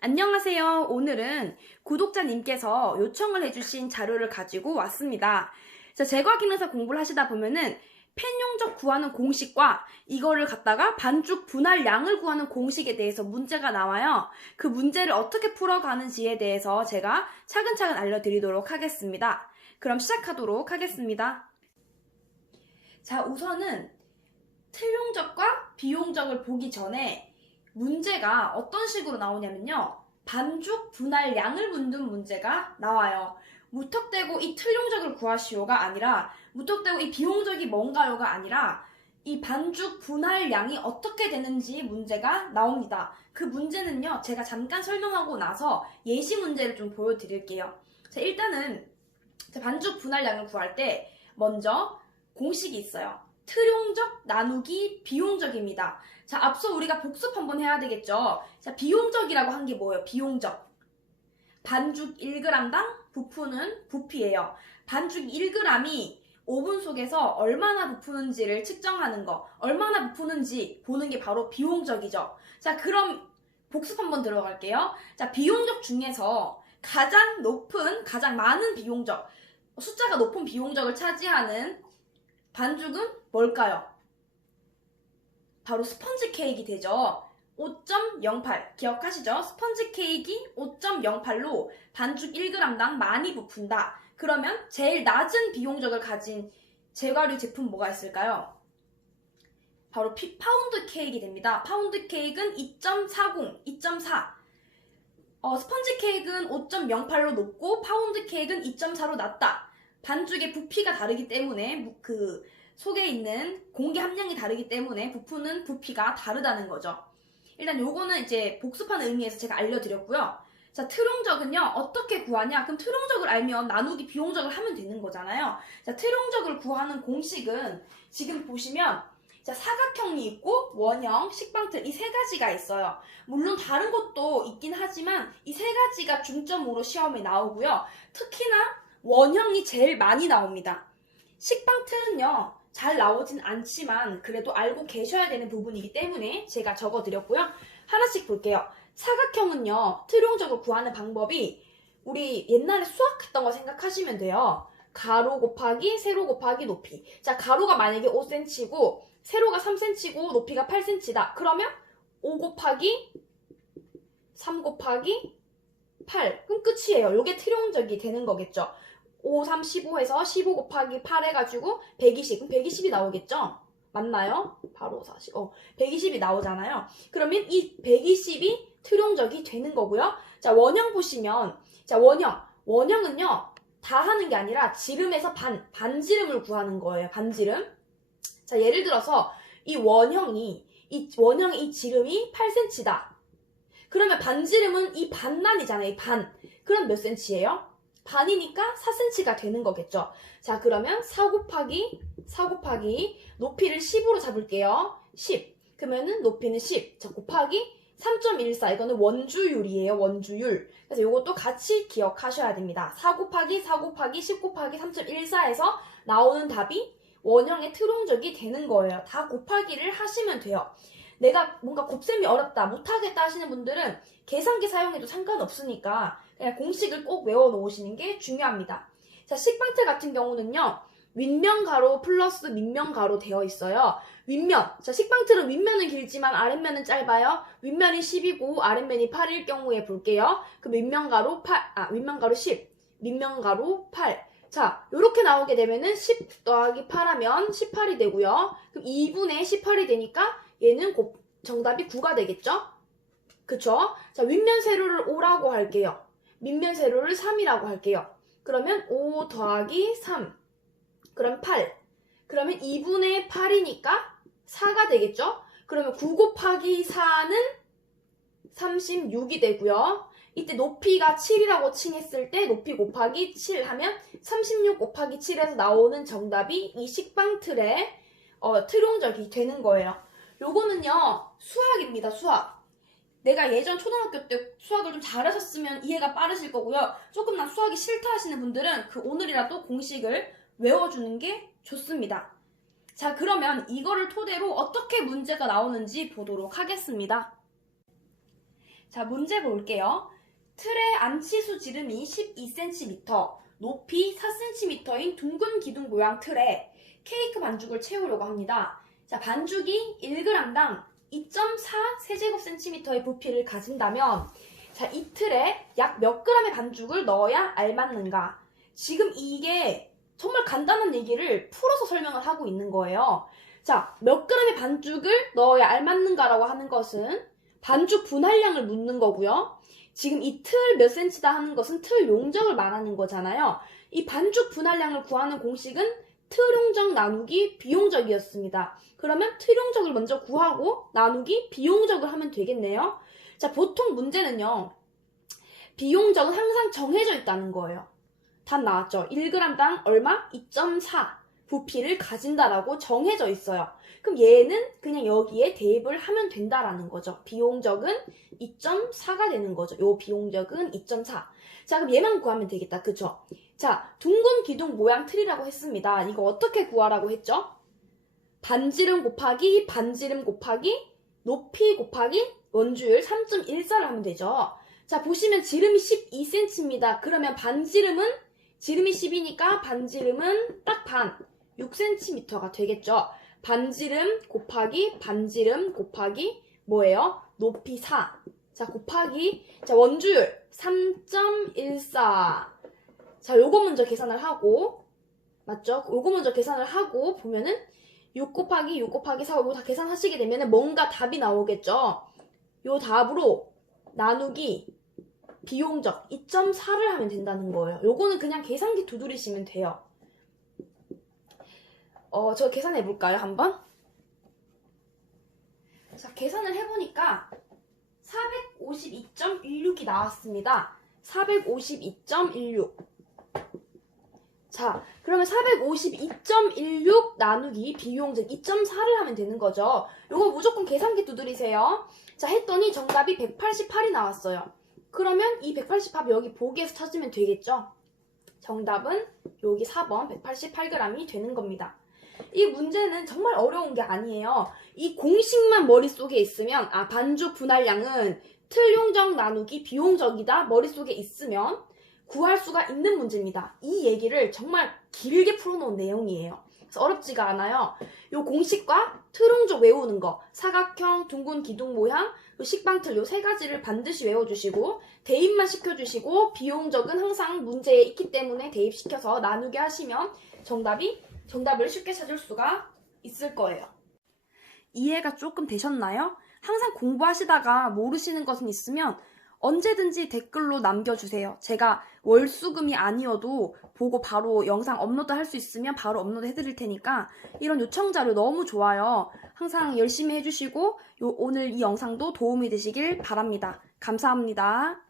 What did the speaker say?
안녕하세요. 오늘은 구독자님께서 요청을 해주신 자료를 가지고 왔습니다. 자, 제과 기능사 공부를 하시다 보면은 펜용적 구하는 공식과 이거를 갖다가 반죽 분할량을 구하는 공식에 대해서 문제가 나와요. 그 문제를 어떻게 풀어가는지에 대해서 제가 차근차근 알려드리도록 하겠습니다. 그럼 시작하도록 하겠습니다. 자, 우선은 틀용적과 비용적을 보기 전에 문제가 어떤 식으로 나오냐면요. 반죽 분할량을 묻는 문제가 나와요. 무턱대고 이 틀용적을 구하시오가 아니라 무턱대고 이 비용적이 뭔가요가 아니라 이 반죽 분할량이 어떻게 되는지 문제가 나옵니다. 그 문제는요. 제가 잠깐 설명하고 나서 예시 문제를 좀 보여드릴게요. 자, 일단은 반죽 분할량을 구할 때 먼저 공식이 있어요. 틀용적 나누기 비용적입니다. 자, 앞서 우리가 복습 한번 해야 되겠죠. 자, 비용적이라고 한 게 뭐예요? 비용적. 반죽 1g당 부푸는 부피예요. 반죽 1g이 오븐 속에서 얼마나 부푸는지를 측정하는 거, 얼마나 부푸는지 보는 게 바로 비용적이죠. 자, 그럼 복습 한번 들어갈게요. 자, 비용적 중에서 가장 높은, 가장 많은 비용적, 숫자가 높은 비용적을 차지하는 반죽은 뭘까요? 바로 스펀지 케이크 되죠. 5.08 기억하시죠? 스펀지 케이크 5.08로 반죽 1g당 많이 부푼다. 그러면 제일 낮은 비용적을 가진 제과류 제품 뭐가 있을까요? 바로 파운드 케이크 됩니다. 파운드 케이크는 2.40, 2.4. 스펀지 케이크는 5.08로 높고 파운드 케이크는 2.4로 낮다. 반죽의 부피가 다르기 때문에 그 속에 있는 공기 함량이 다르기 때문에 부푸는 부피가 다르다는 거죠. 일단 요거는 이제 복습하는 의미에서 제가 알려드렸고요. 자, 틀용적은요 어떻게 구하냐? 그럼 틀용적을 알면 나누기 비용적을 하면 되는 거잖아요. 자, 틀용적을 구하는 공식은 지금 보시면 자, 사각형이 있고 원형, 식방틀 이 세 가지가 있어요. 물론 다른 것도 있긴 하지만 이 세 가지가 중점으로 시험에 나오고요. 특히나 원형이 제일 많이 나옵니다. 식방틀은요 잘 나오진 않지만 그래도 알고 계셔야 되는 부분이기 때문에 제가 적어드렸고요. 하나씩 볼게요. 사각형은요 틀용적으로 구하는 방법이 우리 옛날에 수학했던 거 생각하시면 돼요. 가로 곱하기 세로 곱하기 높이. 자, 가로가 만약에 5cm고 세로가 3cm고 높이가 8cm다. 그러면 5 곱하기 3 곱하기 8. 그럼 끝이에요. 이게 틀용적이 되는 거겠죠. 5, 3, 15 해서 15 곱하기 8 해가지고 120. 그럼 120이 나오겠죠? 맞나요? 바로 40. 120이 나오잖아요. 그러면 이 120이 틀용적이 되는 거고요. 자, 원형 보시면, 자, 원형은요, 다 하는 게 아니라 지름에서 반지름을 구하는 거예요. 반지름. 자, 예를 들어서 이 원형의 이 지름이 8cm다. 그러면 반지름은 이 반란이잖아요. 이 반. 그럼 몇 cm예요? 반이니까 4cm가 되는 거겠죠. 자, 그러면 4 곱하기 높이를 10으로 잡을게요. 10. 그러면은 높이는 10. 자, 곱하기 3.14. 이거는 원주율이에요. 원주율. 그래서 이것도 같이 기억하셔야 됩니다. 4 곱하기 10 곱하기 3.14에서 나오는 답이 원형의 틀용적이 되는 거예요. 다 곱하기를 하시면 돼요. 내가 뭔가 곱셈이 어렵다, 못하겠다 하시는 분들은 계산기 사용해도 상관없으니까 그냥 공식을 꼭 외워 놓으시는 게 중요합니다. 자, 식방틀 같은 경우는요. 윗면 가로 플러스 밑면 가로 되어 있어요. 윗면. 자, 식방틀은 윗면은 길지만 아랫면은 짧아요. 윗면이 10이고 아랫면이 8일 경우에 볼게요. 그럼 윗면 가로 10. 밑면 가로 8. 자, 요렇게 나오게 되면은 10 더하기 8 하면 18이 되고요. 그럼 2분의 18이 되니까 얘는 정답이 9가 되겠죠? 그쵸? 자, 윗면 세로를 5라고 할게요. 밑면 세로를 3이라고 할게요. 그러면 5 더하기 3. 그럼 8. 그러면 2분의 8이니까 4가 되겠죠? 그러면 9 곱하기 4는 36이 되고요. 이때 높이가 7이라고 칭했을 때 높이 곱하기 7 하면 36 곱하기 7에서 나오는 정답이 이 식방틀의 틀용적이 되는 거예요. 요거는요 수학입니다. 수학. 내가 예전 초등학교 때 수학을 좀 잘하셨으면 이해가 빠르실 거고요. 조금 난 수학이 싫다 하시는 분들은 그 오늘이라도 공식을 외워주는 게 좋습니다. 자, 그러면 이거를 토대로 어떻게 문제가 나오는지 보도록 하겠습니다. 자, 문제 볼게요. 틀의 안치수 지름이 12cm, 높이 4cm인 둥근 기둥 모양 틀에 케이크 반죽을 채우려고 합니다. 자, 반죽이 1g당 2.4 세제곱cm의 부피를 가진다면 자, 이 틀에 약 몇 g의 반죽을 넣어야 알맞는가? 지금 이게 정말 간단한 얘기를 풀어서 설명을 하고 있는 거예요. 자, 몇 g의 반죽을 넣어야 알맞는가라고 하는 것은 반죽 분할량을 묻는 거고요. 지금 이 틀 몇 cm다 하는 것은 틀 용적을 말하는 거잖아요. 이 반죽 분할량을 구하는 공식은 틀 용적 나누기 비용적이었습니다. 그러면 틀 용적을 먼저 구하고 나누기 비용적을 하면 되겠네요. 자, 보통 문제는요. 비용적은 항상 정해져 있다는 거예요. 답 나왔죠? 1g당 얼마? 2.4 부피를 가진다라고 정해져 있어요. 그럼 얘는 그냥 여기에 대입을 하면 된다라는 거죠. 비용적은 2.4가 되는 거죠. 요 비용적은 2.4. 자, 그럼 얘만 구하면 되겠다. 그쵸? 자, 둥근 기둥 모양 틀이라고 했습니다. 이거 어떻게 구하라고 했죠? 반지름 곱하기 반지름 곱하기 높이 곱하기 원주율 3.14를 하면 되죠. 자, 보시면 지름이 12cm입니다. 그러면 반지름은 지름이 10이니까 반지름은 딱 반, 6cm가 되겠죠. 반지름 곱하기 반지름 곱하기 뭐예요? 높이 4. 자, 곱하기 자, 원주율 3.14. 자, 요거 먼저 계산을 하고 맞죠? 요거 먼저 계산을 하고 보면은 6 곱하기 6 곱하기 4 이거 다 계산하시게 되면은 뭔가 답이 나오겠죠. 요 답으로 나누기 비용적 2.4를 하면 된다는 거예요. 요거는 그냥 계산기 두드리시면 돼요. 저 계산해 볼까요, 한번? 자, 계산을 해보니까 452.16이 나왔습니다. 452.16. 자, 그러면 452.16 나누기 비용적 2.4를 하면 되는 거죠. 요거 무조건 계산기 두드리세요. 자, 했더니 정답이 188이 나왔어요. 그러면 이 188 여기 보기에서 찾으면 되겠죠? 정답은 여기 4번 188g이 되는 겁니다. 이 문제는 정말 어려운 게 아니에요. 이 공식만 머릿속에 있으면 반죽 분할량은 틀 용적 나누기 비용적이다 머릿속에 있으면 구할 수가 있는 문제입니다. 이 얘기를 정말 길게 풀어놓은 내용이에요. 그래서 어렵지가 않아요. 요 공식과 틀 용적 외우는 거, 사각형, 둥근 기둥 모양, 식방틀 요 세 가지를 반드시 외워주시고 대입만 시켜주시고 비용적은 항상 문제에 있기 때문에 대입시켜서 나누게 하시면 정답을 쉽게 찾을 수가 있을 거예요. 이해가 조금 되셨나요? 항상 공부하시다가 모르시는 것은 있으면 언제든지 댓글로 남겨주세요. 제가 월수금이 아니어도 보고 바로 영상 업로드 할 수 있으면 바로 업로드 해드릴 테니까 이런 요청 자료 너무 좋아요. 항상 열심히 해주시고 오늘 이 영상도 도움이 되시길 바랍니다. 감사합니다.